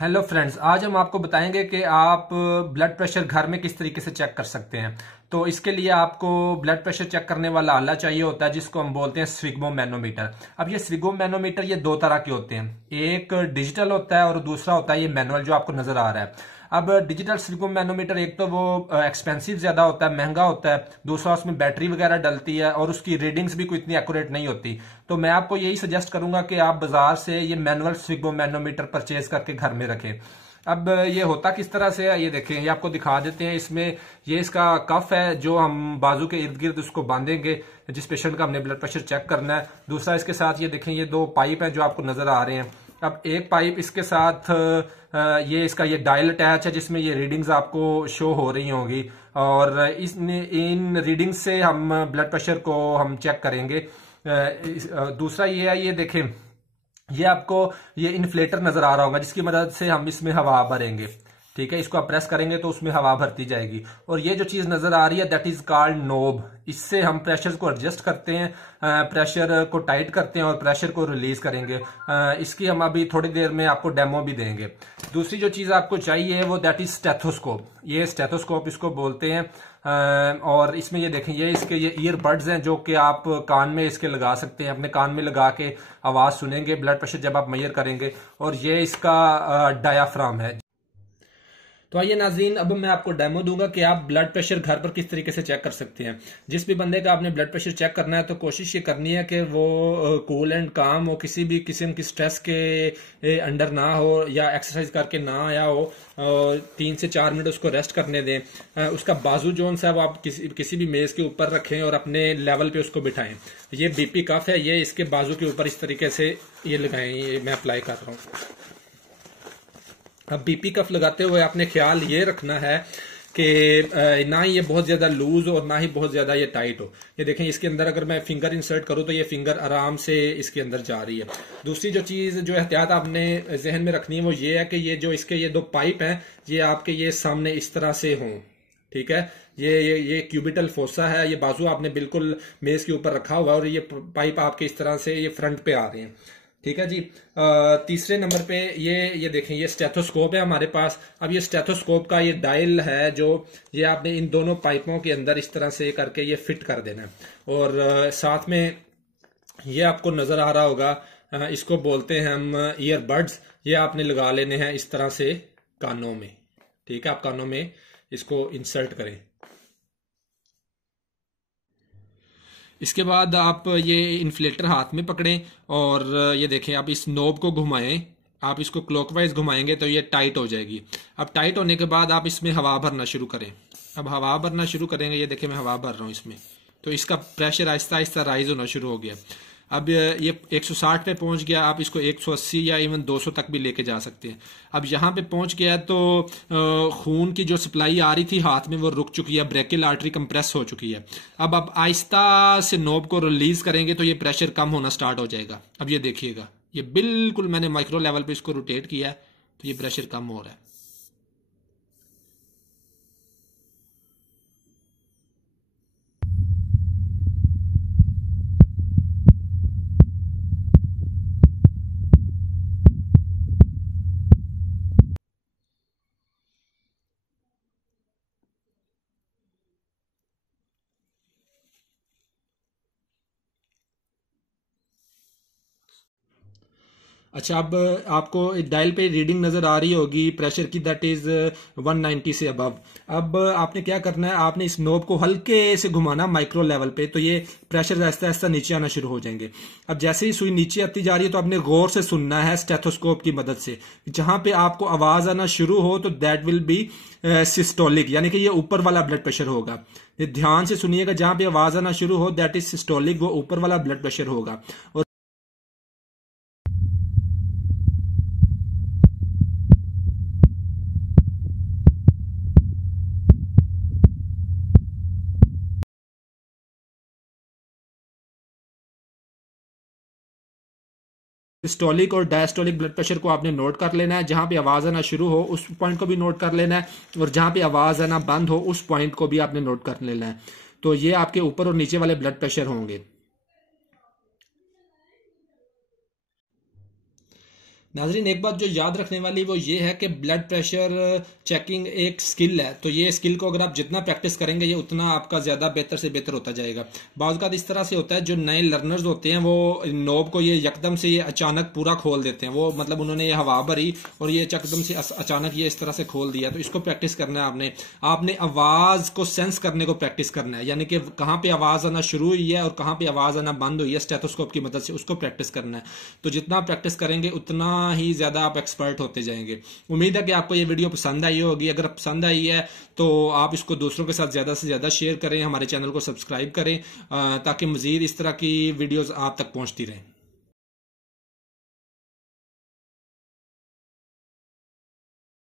Hello friends, आज हम आपको बताएंगे कि आप ब्लड प्रेशर घर में किस तरीके से चेक कर सकते हैं। तो इसके लिए आपको ब्लड प्रेशर चेक करने वाला आला चाहिए होता है, जिसको हम बोलते हैं स्विग्मो मैनोमीटर। अब ये स्विग्मो मैनोमीटर ये दो तरह के होते हैं, एक डिजिटल होता है और दूसरा होता है ये मैनुअल जो आपको नजर आ रहा है। अब डिजिटल स्विग्मो मैनोमीटर एक तो वो एक्सपेंसिव ज्यादा होता है, महंगा होता है, दूसरा उसमें बैटरी वगैरह डलती है और उसकी रीडिंग्स भी कोई इतनी एक्यूरेट नहीं होती। तो मैं आपको यही सजेस्ट करूंगा कि आप बाजार से ये मैनुअल स्विग्मो मैनोमीटर परचेज करके घर में रखें। अब ये होता किस तरह से है ये देखें, ये आपको दिखा देते हैं। इसमें ये इसका कफ है जो हम बाजू के इर्द गिर्द उसको बांधेंगे जिस पेशेंट का हमने ब्लड प्रेशर चेक करना है। दूसरा इसके साथ ये देखें, ये दो पाइप हैं जो आपको नजर आ रहे हैं। अब एक पाइप इसके साथ ये इसका ये डायल अटैच है जिसमें ये रीडिंग्स आपको शो हो रही होंगी और इन रीडिंग्स से हम ब्लड प्रेशर को हम चेक करेंगे। दूसरा ये है, ये देखें, ये आपको ये इन्फ्लेटर नजर आ रहा होगा जिसकी मदद से हम इसमें हवा भरेंगे। ठीक है, इसको आप प्रेस करेंगे तो उसमें हवा भरती जाएगी। और ये जो चीज नजर आ रही है दैट इज कॉल्ड नोब। इससे हम प्रेशर को एडजस्ट करते हैं, प्रेशर को टाइट करते हैं और प्रेशर को रिलीज करेंगे। इसकी हम अभी थोड़ी देर में आपको डेमो भी देंगे। दूसरी जो चीज आपको चाहिए वो दैट इज स्टेथोस्कोप। ये स्टेथोस्कोप इसको बोलते हैं। और इसमें ये देखें, ये इसके ये ईयरबड्स हैं जो कि आप कान में इसके लगा सकते हैं, अपने कान में लगा के आवाज सुनेंगे ब्लड प्रेशर जब आप मेजर करेंगे। और ये इसका डायाफ्राम है। तो आइए नाज़रीन, अब मैं आपको डेमो दूंगा कि आप ब्लड प्रेशर घर पर किस तरीके से चेक कर सकते हैं। जिस भी बंदे का आपने ब्लड प्रेशर चेक करना है तो कोशिश ये करनी है कि वो कूल एंड काम हो, किसी भी किस्म की स्ट्रेस के अंडर ना हो या एक्सरसाइज करके ना आया हो। 3 से 4 मिनट उसको रेस्ट करने दें। उसका बाजू जोन सा वो आप किसी भी मेज के ऊपर रखें और अपने लेवल पे उसको बिठाएं। ये बीपी कफ है, ये इसके बाजू के ऊपर इस तरीके से ये लगाएं। ये मैं अप्लाई कर रहा हूँ। अब बीपी कफ लगाते हुए आपने ख्याल ये रखना है कि ना ही ये बहुत ज्यादा लूज हो और ना ही बहुत ज्यादा ये टाइट हो। ये देखें, इसके अंदर अगर मैं फिंगर इंसर्ट करूं तो ये फिंगर आराम से इसके अंदर जा रही है। दूसरी जो चीज जो एहतियात आपने जहन में रखनी है वो ये है कि ये जो इसके ये दो पाइप हैं ये आपके ये सामने इस तरह से हों। ठीक है, ये क्यूबिटल फोसा है, ये बाजू आपने बिल्कुल मेज के ऊपर रखा हुआ है और ये पाइप आपके इस तरह से ये फ्रंट पे आ रहे हैं। ठीक है जी। तीसरे नंबर पे ये देखें, ये स्टेथोस्कोप है हमारे पास। अब ये स्टेथोस्कोप का ये डायल है जो ये आपने इन दोनों पाइपों के अंदर इस तरह से करके ये फिट कर देना है। और साथ में ये आपको नजर आ रहा होगा, इसको बोलते हैं हम ईयरबड्स। ये आपने लगा लेने हैं इस तरह से कानों में। ठीक है, आप कानों में इसको इंसर्ट करें। इसके बाद आप ये इन्फ्लेटर हाथ में पकड़ें और ये देखें, आप इस नोब को घुमाएं। आप इसको क्लॉकवाइज घुमाएंगे तो ये टाइट हो जाएगी। अब टाइट होने के बाद आप इसमें हवा भरना शुरू करें। अब हवा भरना शुरू करेंगे, ये देखें मैं हवा भर रहा हूँ इसमें, तो इसका प्रेशर आहिस्ता आहिस्ता राइज होना शुरू हो गया। अब ये 160 पे पहुंच गया, आप इसको 180 या इवन 200 तक भी लेके जा सकते हैं। अब यहाँ पे पहुंच गया तो खून की जो सप्लाई आ रही थी हाथ में वो रुक चुकी है, ब्रेकियल आर्टरी कंप्रेस हो चुकी है। अब आप आहिस्ता से नोब को रिलीज करेंगे तो ये प्रेशर कम होना स्टार्ट हो जाएगा। अब ये देखिएगा, ये बिल्कुल मैंने माइक्रो लेवल पे इसको रोटेट किया है तो ये प्रेशर कम हो रहा है। अच्छा, अब आपको डायल पे रीडिंग नजर आ रही होगी प्रेशर की, दैट इज 190 से अबव। अब आपने क्या करना है, आपने इस नोब को हल्के से घुमाना माइक्रो लेवल पे, तो ये प्रेशर आहिस्ता आहिस्ता नीचे आना शुरू हो जाएंगे। अब जैसे ही सुई नीचे आती जा रही है तो आपने गौर से सुनना है स्टेथोस्कोप की मदद से। जहां पे आपको आवाज आना शुरू हो तो दैट विल बी सिस्टोलिक, यानी कि ये ऊपर वाला ब्लड प्रेशर होगा। ये ध्यान से सुनिएगा, जहां पे आवाज आना शुरू हो दैट इज सिस्टोलिक, वो ऊपर वाला ब्लड प्रेशर होगा। और सिस्टोलिक और डायस्टोलिक ब्लड प्रेशर को आपने नोट कर लेना है। जहां पे आवाज आना शुरू हो उस पॉइंट को भी नोट कर लेना है और जहां पे आवाज आना बंद हो उस पॉइंट को भी आपने नोट कर लेना है। तो ये आपके ऊपर और नीचे वाले ब्लड प्रेशर होंगे। नाजरीन एक बात जो याद रखने वाली वो ये है कि ब्लड प्रेशर चेकिंग एक स्किल है, तो ये स्किल को अगर आप जितना प्रैक्टिस करेंगे ये उतना आपका ज़्यादा बेहतर से बेहतर होता जाएगा। बाज़ इस तरह से होता है जो नए लर्नर्स होते हैं वो नोब को ये यकदम से ये अचानक पूरा खोल देते हैं, वो मतलब उन्होंने ये हवा भरी और ये यकदम से अचानक ये इस तरह से खोल दिया। तो इसको प्रैक्टिस करना है आपने आवाज़ को सेंस करने को प्रैक्टिस करना है, यानी कि कहाँ पे आवाज़ आना शुरू हुई है और कहाँ पे आवाज़ आना बंद हुई है स्टेथोस्कोप की मदद से, उसको प्रैक्टिस करना है। तो जितना प्रैक्टिस करेंगे उतना ही ज्यादा आप एक्सपर्ट होते जाएंगे। उम्मीद है कि आपको ये वीडियो पसंद आई होगी। अगर पसंद आई है तो आप इसको दूसरों के साथ ज्यादा से ज्यादा शेयर करें, हमारे चैनल को सब्सक्राइब करें ताकि मजीद इस तरह की वीडियोस आप तक पहुंचती रहें।